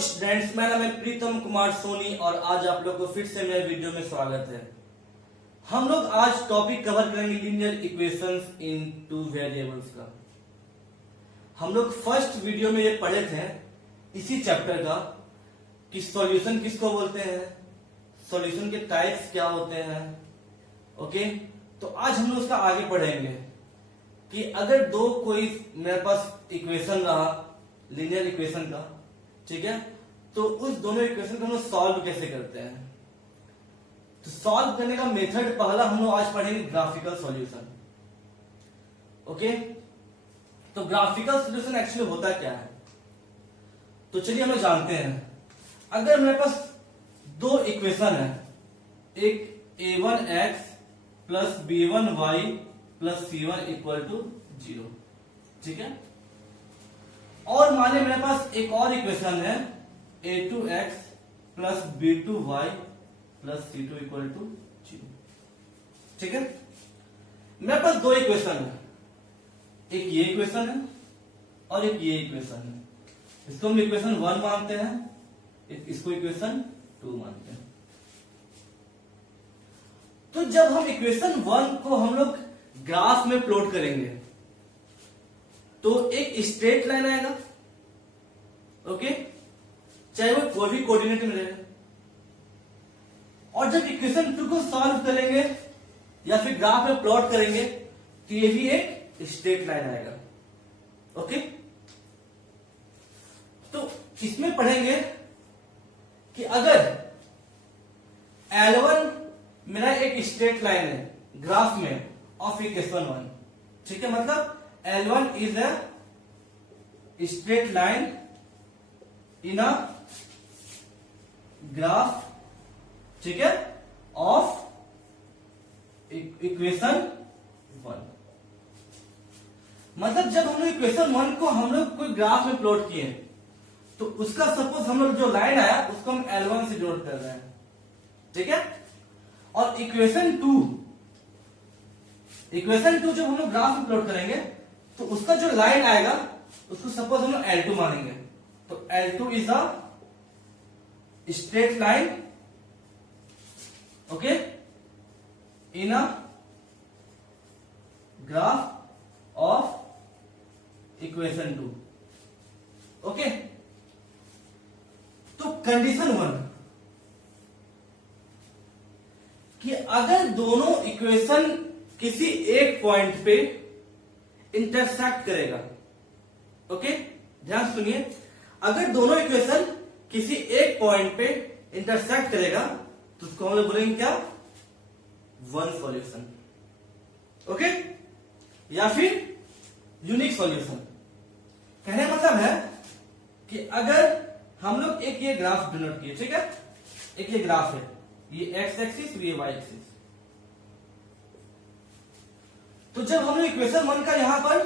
Students, मेरा नाम है प्रीतम कुमार सोनी और आज आप लोग को फिर से मेरे वीडियो में स्वागत है। हम लोग आज टॉपिक कवर करेंगे लीनियर इक्वेशंस इन टू वेरिएबल्स का। हम लोग फर्स्ट वीडियो में ये पढ़े थे इसी चैप्टर का कि सॉल्यूशन किसको बोलते हैं, सॉल्यूशन के टाइप्स क्या होते हैं। ओके, तो आज हम लोग उसका आगे पढ़ेंगे कि अगर दो कोई मेरे पास इक्वेशन रहा लीनियर इक्वेशन का, ठीक है, तो उस दोनों इक्वेशन को हम लोग सॉल्व कैसे करते हैं। तो सॉल्व करने का मेथड पहला हम लोग आज पढ़ेंगे ग्राफिकल सॉल्यूशन। ओके, तो ग्राफिकल सॉल्यूशन एक्चुअली होता क्या है, तो चलिए हम लोग जानते हैं। अगर मेरे पास दो इक्वेशन है, एक a1x plus b1y plus c1 equal to 0, ठीक है, और माने मेरे पास एक और इक्वेशन है a2x plus b2y plus c2 equal to 0, ठीक है। मेरे पास दो इक्वेशन है, एक ये इक्वेशन है और एक ये इक्वेशन है। इसको हम इक्वेशन 1 मानते हैं, इसको इक्वेशन 2 मानते हैं। तो जब हम इक्वेशन 1 को हम लोग ग्राफ में प्लॉट करेंगे तो एक स्ट्रेट लाइन आएगा, ओके, चाहे वो कोई भी कोऑर्डिनेट में रहे। और जब इक्वेशन 2 को सॉल्व करेंगे या फिर ग्राफ में प्लॉट करेंगे तो ये भी एक स्ट्रेट लाइन आएगा। ओके, तो इसमें पढ़ेंगे कि अगर L1 मेरा एक स्ट्रेट लाइन है ग्राफ में ऑफ इक्वेशन 1, ठीक है, मतलब L1 is a straight line in a graph, ठीक है, ऑफ इक्वेशन 1। मतलब जब हम लोग इक्वेशन 1 को हम लोग कोई ग्राफ में प्लॉट किए तो उसका सपोज हम लोग जो लाइन आया उसको हम L1 से जोड़ कर रहे हैं, ठीक है। और इक्वेशन 2 जब हम लोग ग्राफ में प्लॉट करेंगे तो उसका जो लाइन आएगा उसको सपोज हम लोग L2 मानेंगे, तो L2 is a straight line, okay, in a graph of equation 2। Okay, तो कंडीशन 1 कि अगर दोनों इक्वेशन किसी एक पॉइंट पे इंटरसेक्ट करेगा, ओके, ध्यान सुनिए, अगर दोनों इक्वेशन किसी एक पॉइंट पे इंटरसेक्ट करेगा तो उसको हम लोग बोलेंगे क्या, वन सॉल्यूशन, ओके, या फिर यूनिक सॉल्यूशन। कहने का मतलब है कि अगर हम लोग एक ये ग्राफ डिनोट किए, ठीक है, एक ये ग्राफ है, ये एक्स एक्सिस, ये वाई एक्सिस। तो जब हम लोग इक्वेशन 1 का यहां पर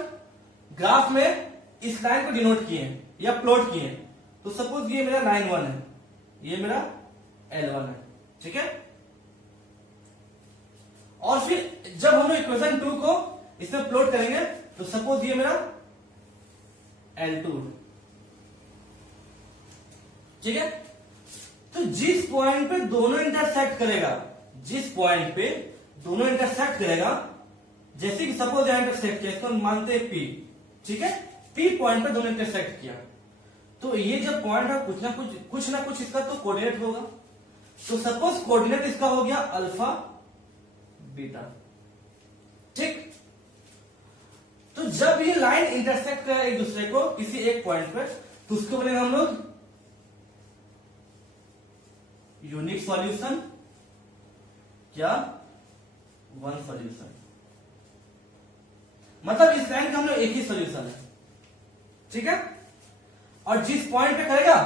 ग्राफ में इस लाइन को डिनोट किए या प्लॉट किए, तो सपोज ये मेरा लाइन 1 है, ये मेरा L1 है, ठीक है। और फिर जब हम लोग इक्वेशन 2 को इसमें प्लॉट करेंगे तो सपोज ये मेरा L2, ठीक है। तो जिस पॉइंट पे दोनों इंटरसेक्ट करेगा, जिस पॉइंट पे दोनों इंटरसेक्ट करेगा, जैसे कि सपोज यहां इंटरसेक्ट किया, इसको मानते हैं P, ठीक है, P पॉइंट पे दोनों इंटरसेक्ट किया, तो ये जब पॉइंट है कुछ ना कुछ इसका तो कोऑर्डिनेट होगा। तो सपोज कोऑर्डिनेट इसका हो गया अल्फा बीटा, ठीक। तो जब ये लाइन इंटरसेक्ट करे एक दूसरे को किसी एक पॉइंट पे तो उसको बोलेंगे हम लोग यूनिक सॉल्यूशन क्या, वन सॉल्यूशन। मतलब इस लाइन का हम लोग एक ही सॉल्यूशन है, ठीक है, और जिस पॉइंट पे करेगा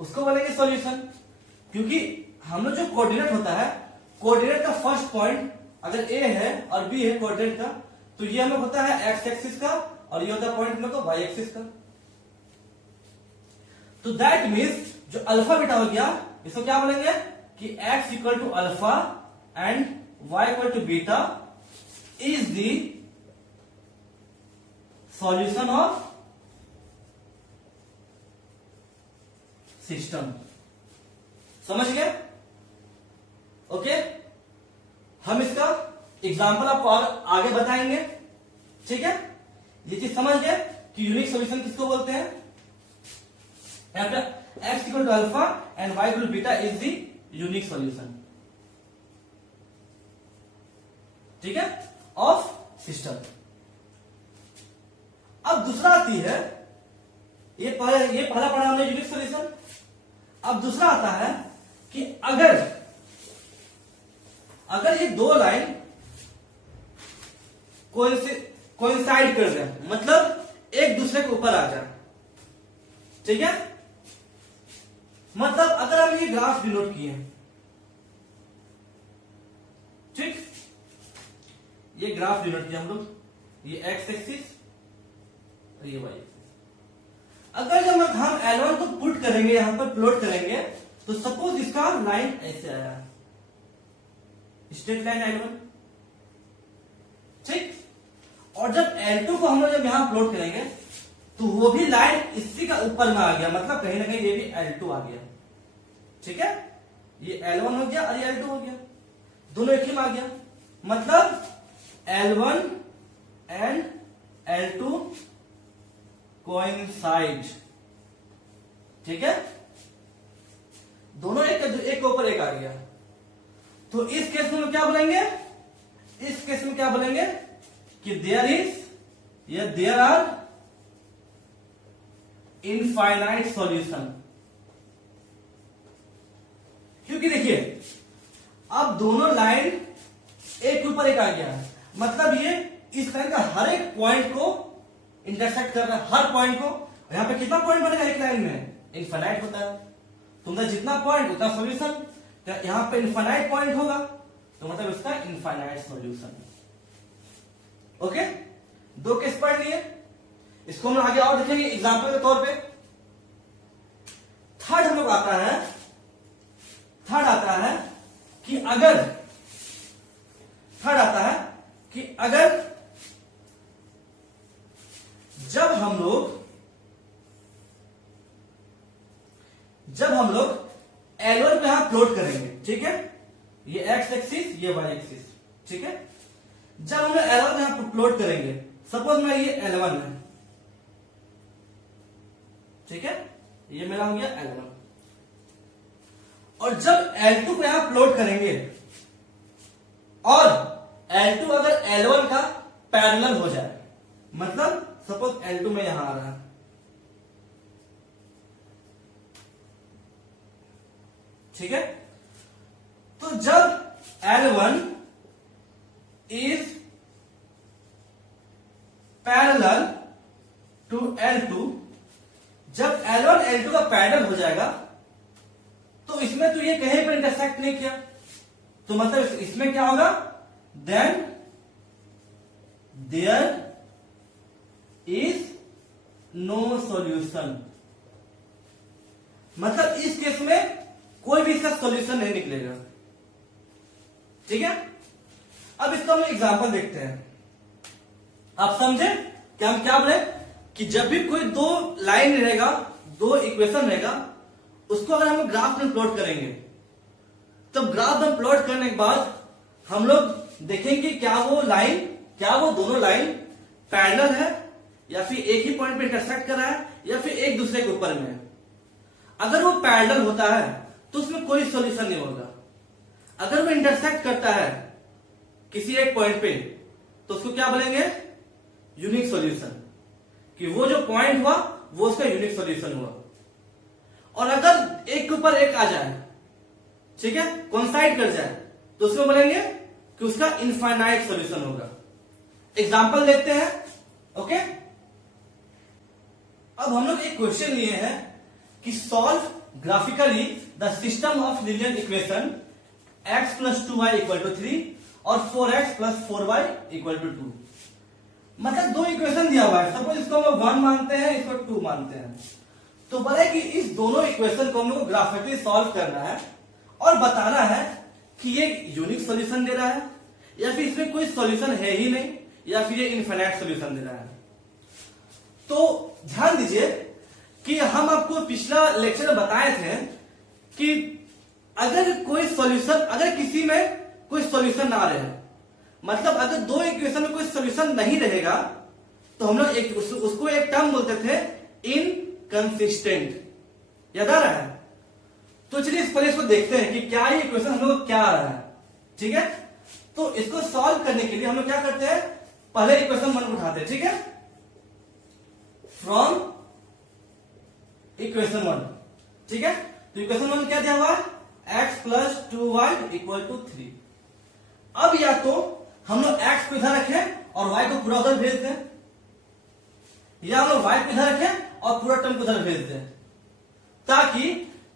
उसको बोलेंगे सॉल्यूशन, क्योंकि हम लोग जो कोऑर्डिनेट होता है, कोऑर्डिनेट का फर्स्ट पॉइंट अगर A है और B है कोऑर्डिनेट का, तो ये हम लोग होता है एक्स एक्सिस का और ये होता है पॉइंट हम लोग का वाई एक्सिस का। तो दैट मीन्स जो अल्फा बीटा हो गया, इसको क्या बोलेंगे कि x equal to alpha and y equal to beta is the solution of system. समझ गए? ओके, हम इसका एग्जाम्पल आपको आगे बताएंगे। ठीक है, ये चीज समझ गए कि यूनिक सॉल्यूशन किसको बोलते हैं। यहां पे x equal to alpha and y equal to beta is the unique solution. ठीक है, ऑफ सिस्टम। अब दूसरा आती है, ये पहला पढ़ा हमने यूनिक सॉल्यूशन। अब दूसरा आता है कि अगर ये दो लाइन कोइंसाइड कर जाए, मतलब एक दूसरे के ऊपर आ जाए। ठीक है, मतलब अगर हम ये ग्राफ डिनोट किए, ठीक, ये ग्राफ डिनोट किया हम लोग, ये एक्स एक्सिस और ये वाई एक्सिस। अगर जब हम L1 को पुट करेंगे, यहां पर प्लॉट करेंगे, तो सपोज इसका लाइन ऐसे आया, स्ट्रेट लाइन L1। ठीक, और जब L2 को हम लोग जब यहां प्लॉट करेंगे तो वो भी लाइन इसी का ऊपर में आ गया, मतलब कहीं ना कहीं ये भी L2 आ गया। ठीक है, ये L1 हो गया और ये L2 हो गया, दोनों एक ही में आ गया, मतलब L1 एंड L2 कोइंसाइड। ठीक है, दोनों एक के ऊपर एक आ गया। तो इस केस में क्या बोलेंगे, इस केस में क्या बोलेंगे कि देयर आर इनफाइनाइट सॉल्यूशन। क्योंकि देखिए अब दोनों लाइन एक के ऊपर एक आ गया, मतलब ये इस लाइन का हर एक पॉइंट को इंटरसेक्ट कर रहा है, हर पॉइंट को। यहां पे कितना पॉइंट बनेगा एक लाइन में, इनफाइनाइट होता है, तुमने जितना पॉइंट उतना सॉल्यूशन। यहां पे इनफाइनाइट पॉइंट होगा तो मतलब इसका इनफाइनाइट सॉल्यूशन। ओके, दो केस पढ़ लिए, इसको हम आगे और देखेंगे एग्जांपल के तौर पे। थर्ड हम लोग आता है कि अगर जब हम लोग L1 पे यहां प्लॉट करेंगे, ठीक है, ये x एक्सिस ये y एक्सिस। ठीक है, जब हम लोग L1 पे यहां प्लॉट करेंगे, सपोज में ये L1 है, ठीक है, ये मेरा हो गया L1, और जब L2 को यहां प्लॉट करेंगे और L2 अगर L1 का पैरेलल हो जाए, मतलब सपोज L2 में यहां आ रहा है, ठीक है, तो जब L1 is parallel to L2, जब L1 L2 का पैरेलल हो जाएगा तो इसमें तो ये कहीं पर इंटरसेक्ट नहीं किया, तो मतलब इसमें क्या होगा, then there is no solution. मतलब इस केस में कोई भी इसका सॉल्यूशन नहीं निकलेगा। ठीक है, अब इसका हम एग्जांपल देखते हैं, आप समझे कि हम क्या बोले कि जब भी कोई दो लाइन रहेगा, दो इक्वेशन रहेगा, उसको अगर हम ग्राफ में प्लॉट करेंगे, तो ग्राफ में प्लॉट करने के बाद हम लोग देखेंगे क्या वो दोनों लाइन पैरेलल है या फिर एक ही पॉइंट पे इंटरसेक्ट कर रहा है या फिर एक दूसरे के ऊपर में। अगर वो पैरेलल होता है तो उसमें कोई सॉल्यूशन नहीं होगा। अगर वो इंटरसेक्ट करता है किसी एक पॉइंट पे तो उसको क्या बोलेंगे, यूनिक सॉल्यूशन, कि वो जो पॉइंट हुआ वो उसका यूनिक सॉल्यूशन हुआ। और अगर एक के ऊपर एक आ जाए, ठीक है, कोइंसाइड कर जाए, तो उसमें बोलेंगे कि उसका इनफाइनाइट सॉल्यूशन होगा। एग्जांपल देखते हैं। ओके, अब हम लोग एक क्वेश्चन लिए हैं कि solve graphically the system of linear equation x plus 2y equal to 3 और 4x plus 4y equal to 2। मतलब दो इक्वेशन दिया हुआ है, सपोज इसको हम 1 मानते हैं, इसको 2 मानते हैं, तो बोले कि इस दोनों इक्वेशन को हम लोग ग्राफिकली सॉल्व करना है और बताना है कि ये यूनिक सॉल्यूशन दे रहा है या फिर इसमें कोई सॉल्यूशन है ही नहीं या फिर ये इनफाइनाइट सॉल्यूशन दे रहा है। तो ध्यान दीजिए, कि हम आपको पिछला लेक्चर में बताए थे कि अगर कोई सॉल्यूशन, अगर किसी में कोई सॉल्यूशन ना रहे, मतलब अगर दो इक्वेशन में कोई सॉल्यूशन नहीं रहेगा, तो हम लोग उसको एक टर्म बोलते थे इनकंसिस्टेंट। याद आ रहा है? तो चलिए इस पर इसको देखते हैं कि क्या ये इक्वेशन हम लोग क्या आ रहा है। ठीक है, तो इसको सॉल्व करने के लिए हम लोग क्या करते हैं, पहले इक्वेशन 1 उठाते हैं। ठीक है, फ्रॉम इक्वेशन 1। ठीक है, तो इक्वेशन 1 क्या दिया हुआ है, x plus 2y equal to 3। अब या तो हम लोग x को इधर रखें और y को पूरा उधर भेज दें, या हम लोग y को इधर रखें और पूरा टर्म को उधर भेज दें, ताकि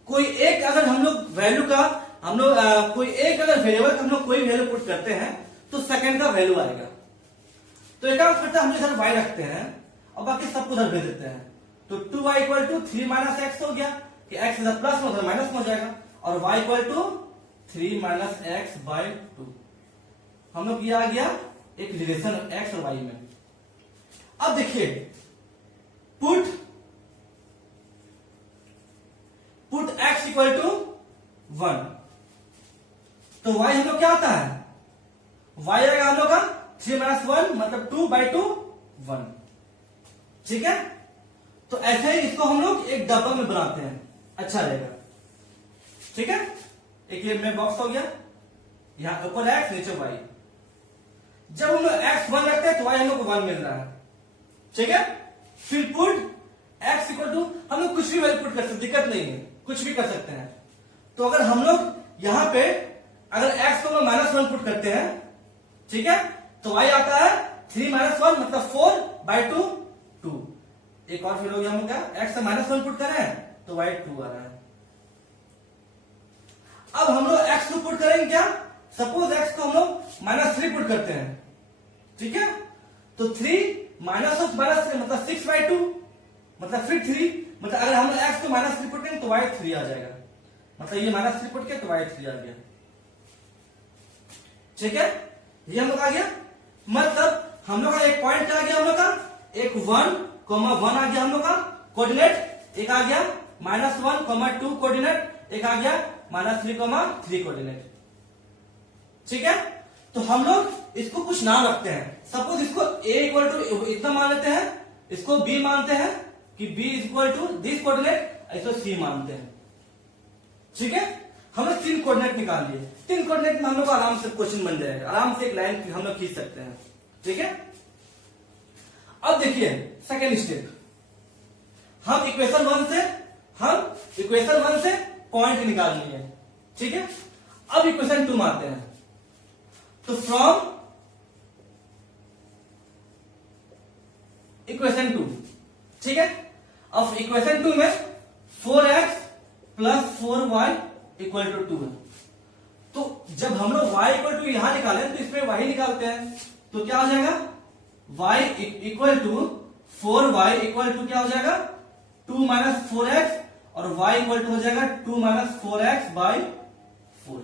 कोई एक अगर हम लोग वैल्यू का हम लोग कोई एक अगर वेरिएबल का हम लोग कोई वैल्यू पुट करते हैं तो सेकंड का वैल्यू आएगा। तो एक काम करते हैं, हम इधर y रखते हैं और बाकी सबको उधर भेज देते हैं। तो 2y equal to 3 minus x हो गया कि x इधर प्लस में उधर माइनस में हो जाएगा, और y equal to 3 minus x by 2। हम लोग ये आ गया एक रिलेशन x और y में। अब देखिए, पुट x इक्वल टू 1, तो y हम लोग क्या आता है, y आएगा हम लोग का 3 माइनस 1 मतलब 2 बाई 2 1। ठीक है, तो ऐसे ही इसको हम लोग एक डब्बा में बनाते हैं, अच्छा रहेगा। ठीक है, एक ये में बॉक्स हो गया, यहां ऊपर x नीचे y। जब हम लोग x 1 रखते हैं तो y हम लोग को 1 मिल रहा है। ठीक है, फिर पुट x इक्वल टू, हम लोग कुछ भी वैल्यू पुट कर सकते, दिक्कत नहीं है, कुछ भी कर सकते हैं। तो अगर हम लोग यहां पे अगर x को माइनस 1 पुट करते हैं, ठीक है, तो y आता है 3 माइनस 1 मतलब 4 बाई 2 2। एक और फिर हो गया, हम क्या x से माइनस 1 पुट कर रहे हैं तो y 2 आ रहा है। अब हम लोग x को पुट करेंगे क्या, सपोज x को हम लोग माइनस 3 पुट करते हैं। ठीक है, तो 3 माइनस ऑफ माइनस 3 मतलब 6 बाई 2 मतलब फिर 3, मतलब अगर हम x को माइनस 3 पुट करेंगे तो y 3 आ जाएगा, मतलब ये माइनस 3 पुट किया तो y 3 आ गया। ठीक है, ये हम लोग आ गया, मतलब हम लोग का एक पॉइंट आ गया, हम लोग का एक 1,1 आ गया हम लोग का कोऑर्डिनेट, एक आ गया -1,2 कोऑर्डिनेट, एक आ गया -3,3 कोऑर्डिनेट। ठीक है, तो हम लोग इसको कुछ नाम रखते हैं। सपोज इसको a इक्वल टू इतना मान लेते हैं, इसको b मानते हैं कि b equal to this coordinate, इसको c मानते हैं। ठीक है, हमने 3 कोऑर्डिनेट निकाल लिए, 3 कोऑर्डिनेट में हम लोग को आराम से क्वेश्चन बन जाएगा, आराम से एक लाइन हम लोग खींच सकते हैं। ठीक है, अब देखिए सेकेंड स्टेप, हम इक्वेशन 1 से पॉइंट निकाल लिए। ठीक है, अब इक्वेशन 2 में आते हैं, तो फ्रॉम इक्वेशन 2, ठीक है, अब इक्वेशन 2 में 4x plus 4y equal to 2 है। तो जब हम लोग y इक्वल टू यहां निकालें तो इसमें y निकालते हैं, तो क्या हो जाएगा, y equal to 4y equal to क्या हो जाएगा 2 माइनस 4x, और y इक्वल टू हो जाएगा 2 माइनस 4x बाई 4।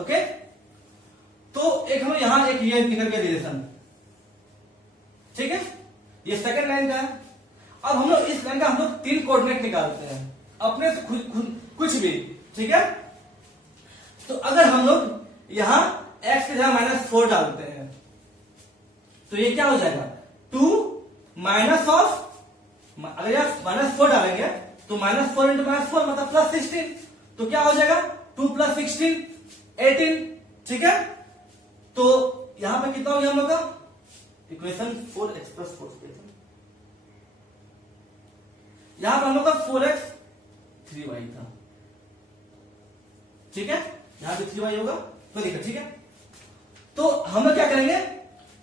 ओके, तो एक हम यहां एक ये निकल गया रिलेशन। ठीक है, ये सेकंड लाइन का है। अब हम लोग इस लाइन का हम लोग 3 कोऑर्डिनेट निकालते हैं अपने से खुद कुछ भी। ठीक है, तो अगर हम लोग यहां x की जगह -4 डालते हैं तो ये क्या हो जाएगा 2 माइनस ऑफ, अगर यहां -4 डालेंगे तो -4 इंटू -4 मतलब +16, तो क्या हो जाएगा 2 + 16 18। ठीक है, तो यहां पे कितना हो गया हम लोग का इक्वेशन 4x + 4, यहां पर हम लोग का 4x 3y था। ठीक है, यहां पे 3y होगा तो देखो। ठीक है, तो हम लोग क्या करेंगे,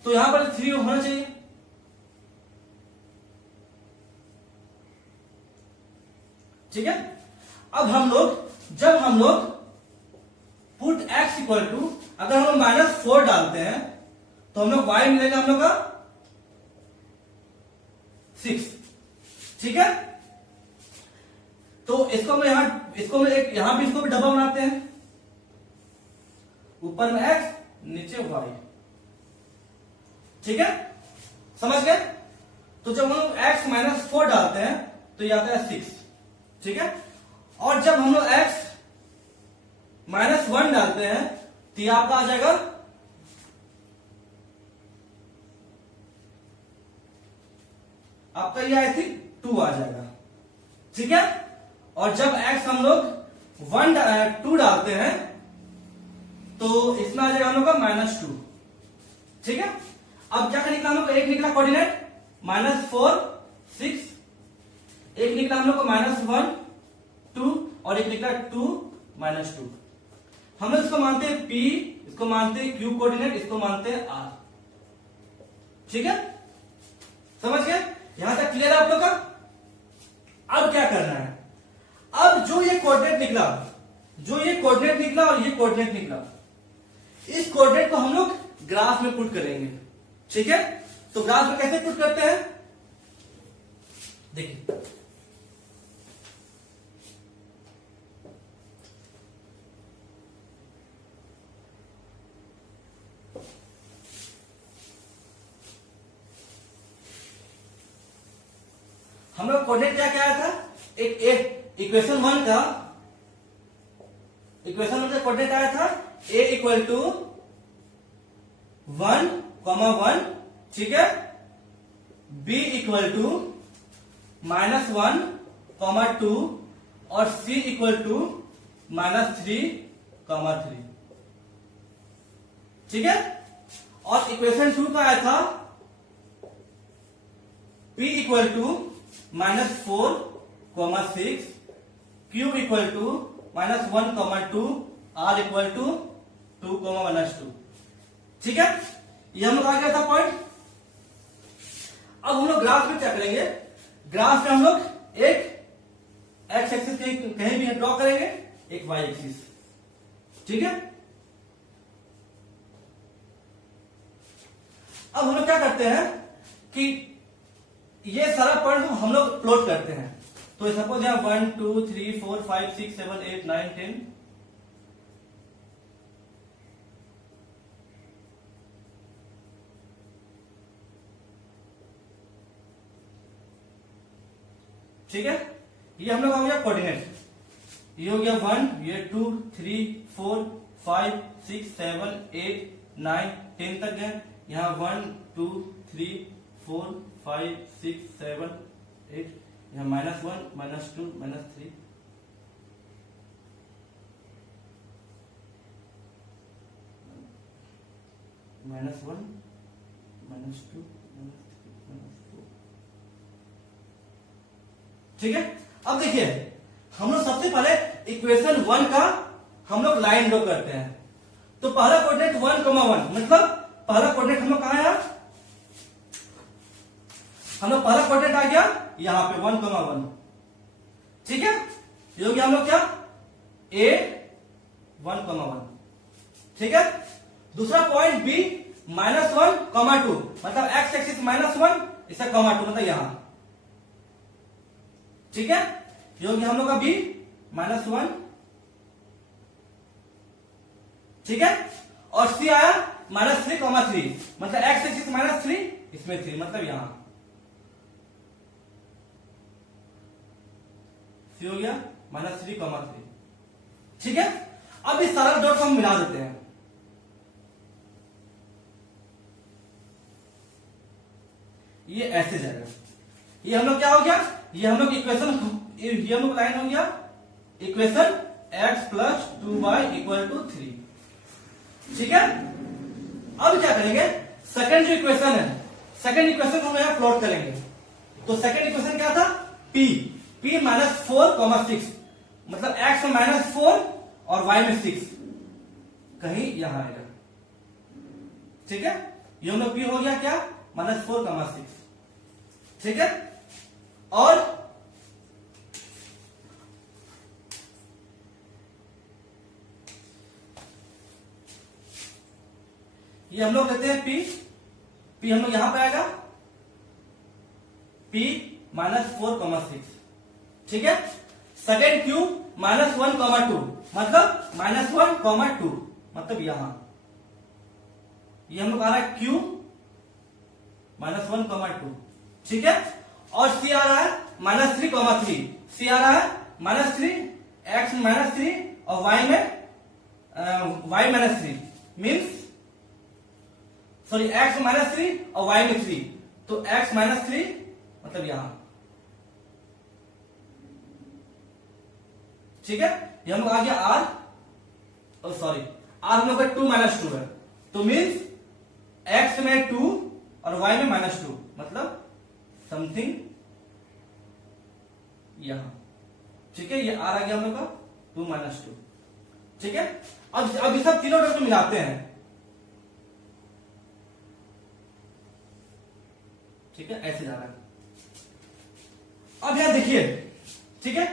तो यहां पर 3 होना चाहिए। ठीक है, अब जब हम लोग पुट x इक्वल टू, अगर हम -4 डालते हैं तो हम लोग y मिलेगा हम लोग का 6। ठीक है, तो इसको मैं यहां भी इसको भी डब्बा बनाते हैं, ऊपर में x नीचे y। ठीक है, समझ गए। तो जब हम लोग x -4 डालते हैं तो ये आता है 6, ठीक है। और जब हम लोग x -1 डालते हैं तो ये आपका आ जाएगा आपका ये आई थिंक 2 आ जाएगा, ठीक है। और जब x हम लोग 2 डालते हैं तो इसमें आ जाएगा हम लोग का -2, ठीक है। अब क्या निकला हम लोग का, एक निकला कोऑर्डिनेट -4 6, एक निकला हम लोग को -1 2 और एक निकला 2 -2। हम लोग इसको मानते हैं p, इसको मानते हैं q कोऑर्डिनेट, इसको मानते हैं r, ठीक है। समझ गए? यहां तक क्लियर है आप लोग का? अब क्या करना है, अब जो ये कोऑर्डिनेट निकला, जो ये कोऑर्डिनेट निकला और ये कोऑर्डिनेट निकला, इस कोऑर्डिनेट को हम लोग ग्राफ में पुट करेंगे, ठीक है। तो ग्राफ में कैसे पुट करते हैं, देखिए हम लोग कोऑर्डिनेट क्या क्या आया था, एक इक्वेशन 1 का कोऑर्डिनेट आया था a इक्वल टू 1,1, ठीक है, b इक्वल टू -1,2 और c इक्वल टू -3,3, ठीक है। और इक्वेशन 2 का आया था p equal to -4,6, q equal to -1,2, r equal to 2,2, ठीक है। ये हम लोग आ गया था पॉइंट। अब हम लोग ग्राफ में क्या करेंगे, ग्राफ में हम लोग एक एक्स एक्सिस कहीं भी ड्रॉ करेंगे, एक वाई एक्सिस, ठीक है। अब हम लोग क्या करते हैं कि ये सारा पॉइंट हम लोग प्लॉट करते हैं। तो सपोज यहां 1 2 3 4 5 6 7 8 9 10, ठीक है। ये हम लोग हो गया कोऑर्डिनेट, ये हो गया 1, ये 2 3 4 5 6 7 8 9 10 तक गए। यहाँ 1 2 3 4 5 6 7 8, यहाँ -1 -2 -3, -1 -2 -3 ठीक है। अब देखिए हम लोग सबसे पहले इक्वेशन 1 का हम लोग लाइन ड्रॉ करते हैं। तो पहला कोऑर्डिनेट 1,1, मतलब पहला कोऑर्डिनेट हम लोग कहां आया, हम लोग पहला कोऑर्डिनेट आ गया यहां पे 1,1, ठीक है। ये हो गया हम लोग क्या, A 1,1, ठीक है। दूसरा पॉइंट B -1,2, मतलब x एक्सिस -1, इसका -2 मतलब यहां, ठीक है। ये हो गया हम लोग का B -1, ठीक है। और C आया -3,3, मतलब x एक्सिस -3, इसमें 3, मतलब यहां C हो गया -3,3, ठीक है। अब इस सारा डॉट को हम मिला देते हैं। ये ऐसे जाएगा, ये हम लोग क्या हो गया, ये हम लोग इक्वेशन, ये हम लोग लाइन हो गया इक्वेशन x + 2y = 3, ठीक है। अब क्या करेंगे, सेकंड जो इक्वेशन है, सेकंड इक्वेशन को हम यहां प्लॉट करेंगे। तो सेकंड इक्वेशन क्या था, p -4,6, मतलब x में -4 और y में 6, कहीं यहां आएगा, ठीक है। ये हम लोग p हो गया क्या, -4,6, ठीक है। और ये हम लोग लेते हैं p हम लोग यहां पे आएगा p -4,6, ठीक है। सेकेंड q -1,2, मतलब -1,2, मतलब यहां ये हम लोग आ रहा है q -1,2, ठीक है। और c आ रहा है -3, सी आ रहा है -3, x -3 और y में -3 मीन्स सॉरी x -3 और y में 3, तो x -3 मतलब यहां, ठीक है। ये हम लोग आ गया r, और सॉरी r हम लोग का 2 -2 है, तो मीन्स x में 2 और y में -2 मतलब समथिंग यहां, ठीक है। ये r आ गया हम लोग का 2 -2, ठीक है। अब ये सब तीनों टर्म को मिलाते हैं, ठीक है, ऐसे जा रहा है। अब यहां देखिए, ठीक है,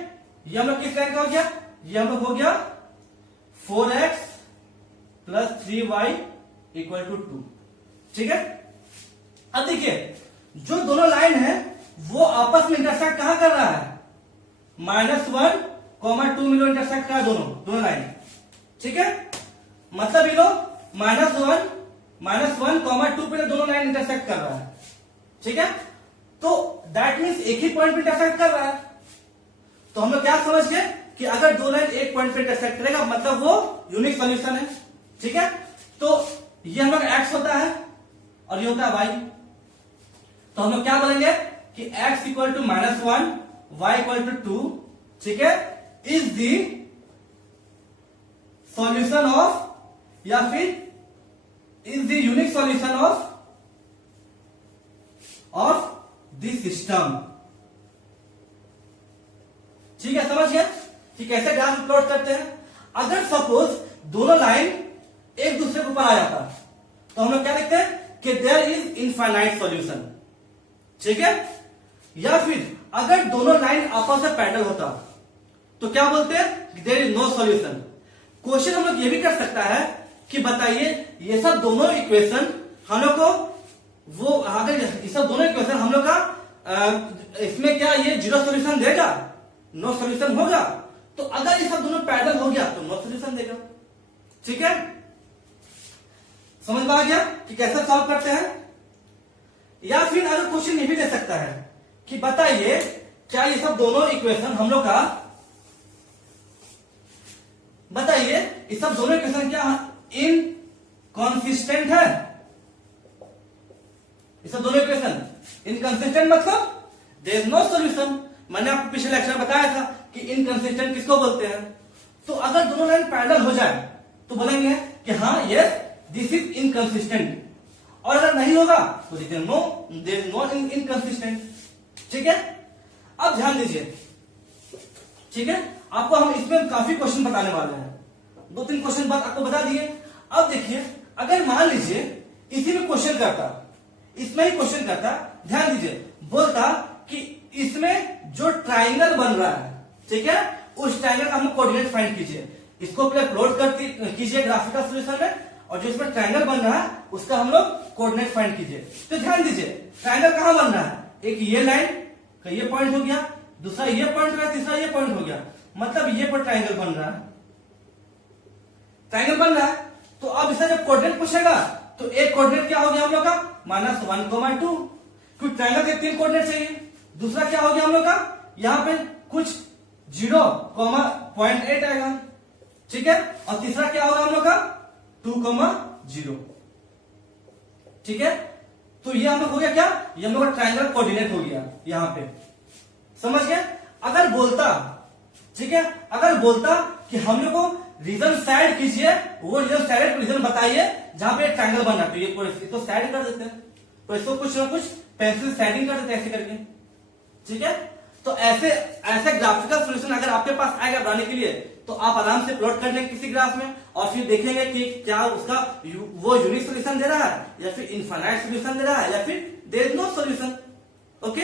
ये हम लोग किस लाइन का हो गया, ये हम लोग हो गया 4x + 3y = 2, ठीक है। अब देखिए जो दोनों लाइन है वो आपस में इंटरसेक्ट कहां कर रहा है, -1, 2 में इंटरसेक्ट कर रहा है, दोनों लाइन, ठीक है। मतलब ये लोग -1, 2 पे दोनों लाइन इंटरसेक्ट कर रहा है, ठीक है। तो दैट मीन्स एक ही पॉइंट पे इंटरसेक्ट कर रहा है, तो हम लोग क्या समझ गए कि अगर दो लाइन एक पॉइंट पे इंटरसेक्ट करेगा मतलब वो यूनिक सॉल्यूशन है, ठीक है। तो ये हम लोग x होता है और ये होता है y, तो हम लोग क्या बोलेंगे कि x = -1, y = 2, ठीक है, इज दी सॉल्यूशन ऑफ या फिर is the unique solution of this system, ठीक है। समझ गए कि कैसे ग्राफ प्लॉट करते हैं। अगर सपोज दोनों लाइन एक दूसरे के ऊपर आ जाता तो हम लोग क्या लिखते हैं कि देयर इज इनफाइनाइट सॉल्यूशन, ठीक है। या फिर अगर दोनों लाइन आपस में पैरेलल होता तो क्या बोलते हैं, there is no solution. Question हम लोग ये भी कर सकता है कि बताइए ये सब दोनों इक्वेशन हम लोग को वो अगर ये सब दोनों इक्वेशन हम लोग का इसमें क्या ये जीरो सॉल्यूशन देगा, नो सॉल्यूशन होगा। तो अगर ये सब दोनों पैरेलल हो गया तो नो सॉल्यूशन देगा, ठीक है। समझ में आ गया कि कैसे सॉल्व करते हैं। या फिर अगर क्वेश्चन ये भी दे सकता है कि बताइए क्या ये सब दोनों इक्वेशन हम लोग का, बताइए ये सब दोनों इक्वेशन क्या इनकंसिस्टेंट है, ये सब दोनों इक्वेशन इनकंसिस्टेंट मतलब देयर इज नो सॉल्यूशन। मैंने आपको पिछले लेक्चर में बताया था कि इनकंसिस्टेंट किसको बोलते हैं। तो अगर दोनों लाइन पैरेलल हो जाए तो बोलेंगे कि हाँ यस दिस इज इनकंसिस्टेंट, और अगर नहीं होगा तो देयर इज नो इनकंसिस्टेंट, ठीक है। अब ध्यान दीजिए, ठीक है, आपको हम इसमें काफी क्वेश्चन बताने वाले हैं, 2-3 क्वेश्चन बाद आपको बता दिए। अब देखिए अगर मान लीजिए इसी में क्वेश्चन करता, इसमें ही क्वेश्चन करता, ध्यान दीजिए, बोलता कि इसमें जो ट्राइंगल बन रहा है, ठीक है, उस ट्राइंगल का हम कोऑर्डिनेट फाइंड कीजिए, इसको पहले प्लॉट कर कीजिए ग्राफिकल सॉल्यूशन में, और जो इसमें ट्राइंगल बन रहा है उसका हम लोग कोऑर्डिनेट फाइंड कीजिए। तो ध्यान दीजिए ट्राइंगल कहां बन रहा है, एक ये लाइन का ये पॉइंट हो गया, दूसरा ये पॉइंट हो गया, तीसरा ये पॉइंट हो गया, मतलब ये पर ट्राइंगल बन रहा है, ट्राइंगल बन रहा है। तो अब इसका जब कोऑर्डिनेट पूछेगा तो एक कोऑर्डिनेट क्या हो गया हम लोग का -1, 2, क्योंकि ट्राइंगल के 3 कोऑर्डिनेट चाहिए। दूसरा क्या हो गया हम लोग का, यहां पे कुछ 0, 0.8 आएगा, ठीक है, और तीसरा क्या होगा हम लोग का 2, 0, ठीक है। तो ये हम लोग हो गया क्या, ये हम लोग का ट्राइंगल कोऑर्डिनेट हो गया यहां पे, समझ गए। अगर बोलता, ठीक है, अगर बोलता कि हम लोग को रीजन साइड कीजिए, वो रीजन साइड रीजन बताइए जहां पे ट्राइंगल बन रहा है, तो ये तो साइड कर देते हैं, तो इसको कुछ ना कुछ पेंसिल साइडिंग कर देते हैं ऐसे करके, ठीक है। तो ऐसे ग्राफिकल सॉल्यूशन अगर आपके पास आएगा बनाने के लिए तो आप आराम से प्लॉट कर लेंगे किसी ग्राफ में, और फिर देखेंगे कि क्या उसका वो यूनिक सॉल्यूशन दे रहा है या फिर इनफाइनाइट सॉल्यूशन दे रहा है या फिर there is no solution. Okay.